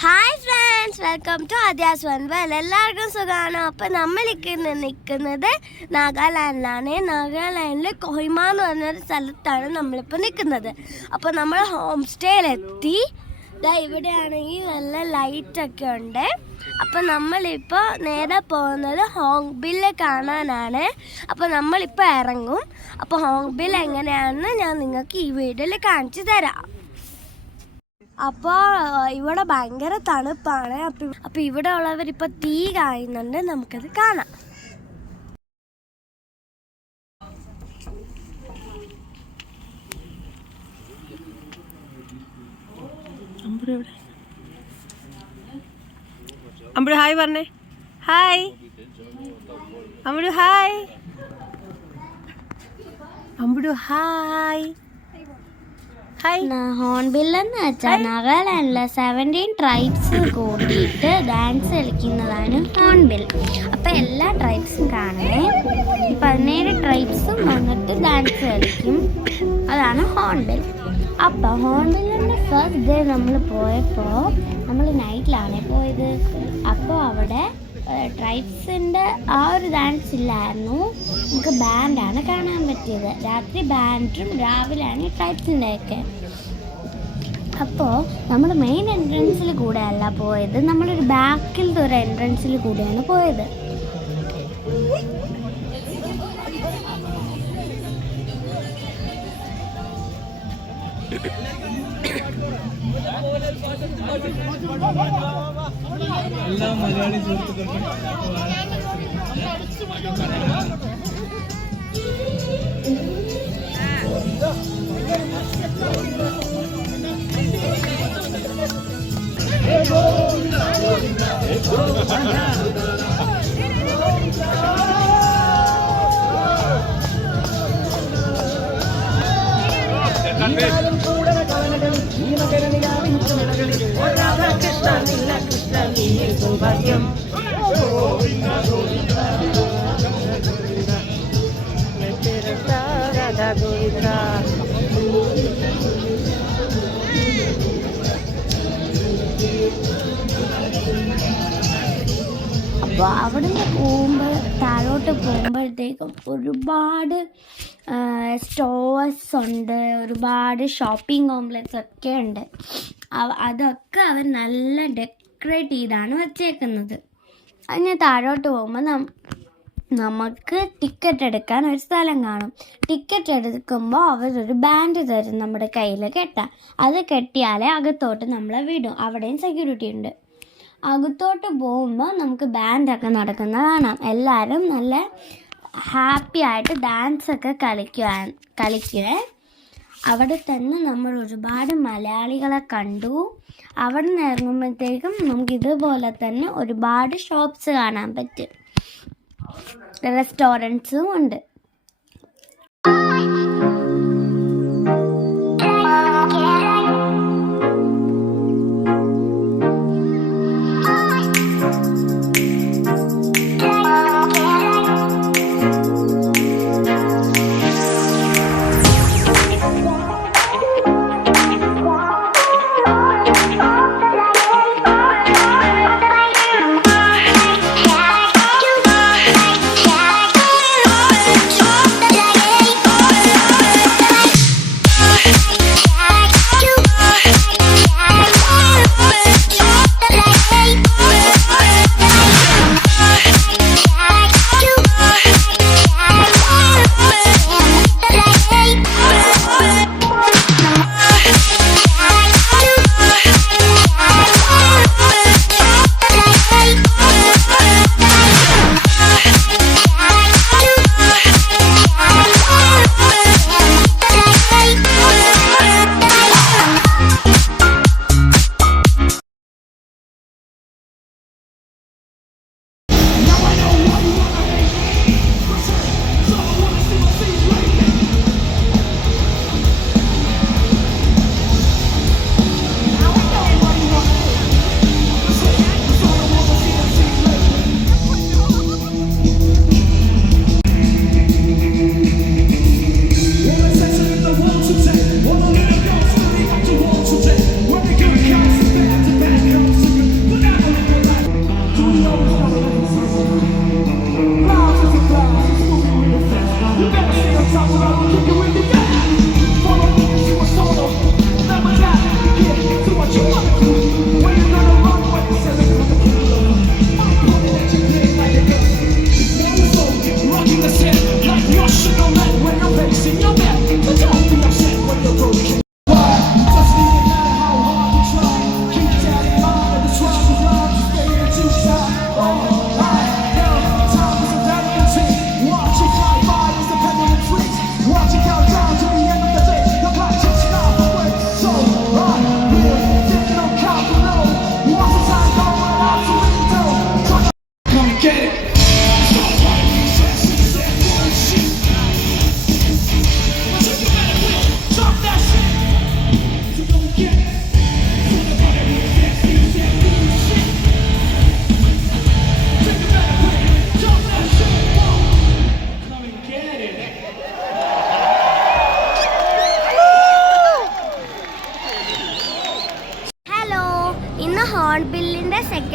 Hi friends, welcome to Aadya's one well. എല്ലാവർക്കും സുഖമാണ്. അപ്പം നമ്മൾ നിൽക്കുന്നത് നാഗാലാൻഡിലാണ്. നാഗാലാൻഡിൽ കൊഹിമ എന്ന് പറഞ്ഞൊരു സ്ഥലത്താണ് നമ്മളിപ്പോൾ നിൽക്കുന്നത്. അപ്പോൾ നമ്മൾ ഹോം സ്റ്റേയിലെത്തി. ഇവിടെയാണെങ്കിൽ നല്ല ലൈറ്റൊക്കെ ഉണ്ട്. അപ്പോൾ നമ്മളിപ്പോൾ നേരെ പോകുന്നത് ഹോങ്ബിൽ കാണാനാണ്. അപ്പോൾ നമ്മളിപ്പോൾ ഇറങ്ങും. അപ്പോൾ ഹോങ്ബിൽ എങ്ങനെയാണെന്ന് ഞാൻ നിങ്ങൾക്ക് ഈ വീഡിയോയിൽ കാണിച്ചു തരാം. അപ്പോൾ ഇവിടെ ഭയങ്കര തണുപ്പാണ്. അപ്പോൾ ഇവിടെ ഉള്ളവരിപ്പോൾ തീ കായുന്നുണ്ട്. നമുക്കത് കാണാം. അമ്പുരു ഹായ് പറഞ്ഞേ. ഹായ് അമ്പുരു, ഹായ് അമ്പുരു, ഹായ്. ഹോൺബിൽ എന്ന് വെച്ചാൽ നാഗാലാൻഡിലെ 17 ട്രൈബ്സ് കൂട്ടിയിട്ട് ഡാൻസ് കളിക്കുന്നതാണ് ഹോൺബിൽ. അപ്പോൾ എല്ലാ ട്രൈബ്സും കാണണേ. 17 ട്രൈബ്സും വന്നിട്ട് ഡാൻസ് കളിക്കും. അതാണ് ഹോൺബിൽ. അപ്പോൾ ഹോൺബില്ലിൻ്റെ ഫസ്റ്റ് ഡേ നമ്മൾ പോയപ്പോൾ നമ്മൾ നൈറ്റിലാണ് പോയത്. അപ്പോൾ അവിടെ ട്രൈബ്സിൻ്റെ ആ ഒരു ഡാൻസ് ഇല്ലായിരുന്നു. നമുക്ക് ബാൻഡാണ് കാണാൻ പറ്റിയത്. രാത്രി ബാൻഡും രാവിലെയാണ് ഈ ട്രൈബ്സിൻ്റെ ഒക്കെ. അപ്പോൾ നമ്മൾ മെയിൻ എൻട്രൻസിൽ കൂടെ അല്ല പോയത്, നമ്മളൊരു ബാക്കിലത്തെ ഒരു എൻട്രൻസിൽ കൂടെയാണ് പോയത്. എല്ലാ മലയാളി സുഹൃത്തുക്കൾക്കും അപ്പോൾ അവിടെ നിന്ന് താഴോട്ട് പോകുമ്പോഴത്തേക്കും ഒരുപാട് സ്റ്റോഴ്സ് ഉണ്ട്, ഒരുപാട് ഷോപ്പിംഗ് കോംപ്ലക്സ് ഒക്കെ ഉണ്ട്. അതൊക്കെ അവർ നല്ല ഡെക്കറേറ്റ് ചെയ്താണ് വച്ചേക്കുന്നത്. അതിന് താഴോട്ട് പോകുമ്പോൾ നമുക്ക് ടിക്കറ്റ് എടുക്കാൻ ഒരു സ്ഥലം കാണും. ടിക്കറ്റ് എടുക്കുമ്പോൾ അവരൊരു ബാൻഡ് തരും നമ്മുടെ കയ്യിൽ കെട്ടാൻ. അത് കെട്ടിയാലേ അകത്തോട്ട് നമ്മളെ വിടും. അവിടെയും സെക്യൂരിറ്റി ഉണ്ട്. അകത്തോട്ട് പോകുമ്പോൾ നമുക്ക് ബാൻഡൊക്കെ നടക്കുന്നത് കാണാം. എല്ലാവരും നല്ല ഹാപ്പി ആയിട്ട് ഡാൻസൊക്കെ കളിക്കുവേ. അവിടെ തന്നെ നമ്മൾ ഒരുപാട് മലയാളികളെ കണ്ടു. അവിടെ നിന്ന് ഇറങ്ങുമ്പോഴത്തേക്കും നമുക്ക് ഇതുപോലെ തന്നെ ഒരുപാട് ഷോപ്സ് കാണാൻ പറ്റും. റെസ്റ്റോറൻറ്റ്സും ഉണ്ട്.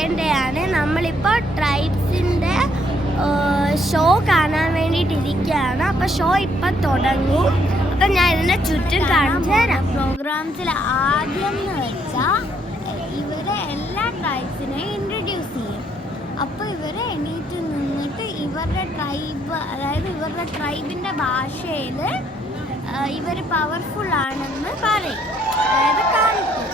സെക്കൻഡ് ഡേ ആണ്. നമ്മളിപ്പോൾ ട്രൈബ്സിൻ്റെ ഷോ കാണാൻ വേണ്ടിയിട്ടിരിക്കുകയാണ്. അപ്പോൾ ഷോ ഇപ്പം തുടങ്ങും. അപ്പം ഞാൻ ഇതിനെ ചുറ്റും കാണിച്ചു തരാം. പ്രോഗ്രാംസിൽ ആദ്യം എന്ന് വെച്ചാൽ ഇവരെ എല്ലാ ട്രൈബ്സിനെയും ഇൻട്രൊഡ്യൂസ് ചെയ്യും. അപ്പോൾ ഇവരെ എണീറ്റ് നിന്നിട്ട് ഇവരുടെ ട്രൈബ്, അതായത് ഇവരുടെ ട്രൈബിൻ്റെ ഭാഷയിൽ ഇവർ പവർഫുൾ ആണെന്ന് പറയും, അതായത് കാണിക്കും.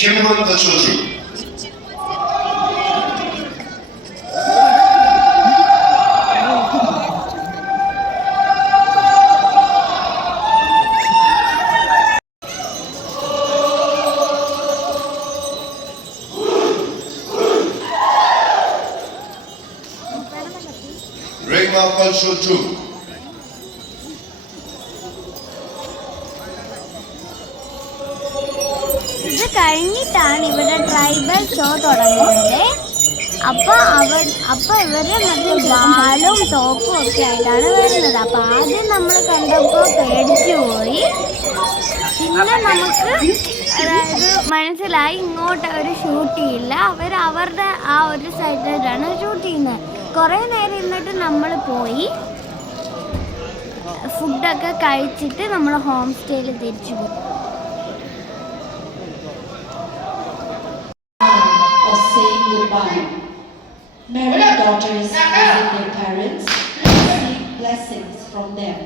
Kimberly Cultural Troupe. Regma Cultural Troupe. ഇത് കഴിഞ്ഞിട്ടാണ് ഇവിടെ ട്രൈബൽ ഷോ തുടങ്ങുന്നത്. അപ്പോൾ ഇവര് മറ്റേ വാളും തോക്കും ഒക്കെ ആയിട്ടാണ് വരുന്നത്. അപ്പോൾ ആദ്യം നമ്മൾ കണ്ടപ്പോൾ പേടിച്ചു പോയി. പിന്നെ നമുക്ക് അതായത് മനസ്സിലായി ഇങ്ങോട്ട് അവർ ഷൂട്ട് ചെയ്യില്ല, അവർ അവരുടെ ആ ഒരു സൈഡിലായിട്ടാണ് ഷൂട്ട് ചെയ്യുന്നത്. കുറേ നേരം ഇരുന്നിട്ട് നമ്മൾ പോയി ഫുഡൊക്കെ കഴിച്ചിട്ട് നമ്മൾ ഹോം സ്റ്റേയിൽ തിരിച്ചു പോയി. Saying goodbye. Married daughters visit their parents and seek blessings from them.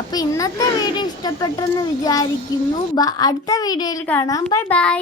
അപ്പോൾ ഇന്നത്തെ വീഡിയോ ഇഷ്ടപ്പെട്ടെന്ന് വിചാരിക്കുന്നു. അടുത്ത വീഡിയോയിൽ കാണാം. Bye bye.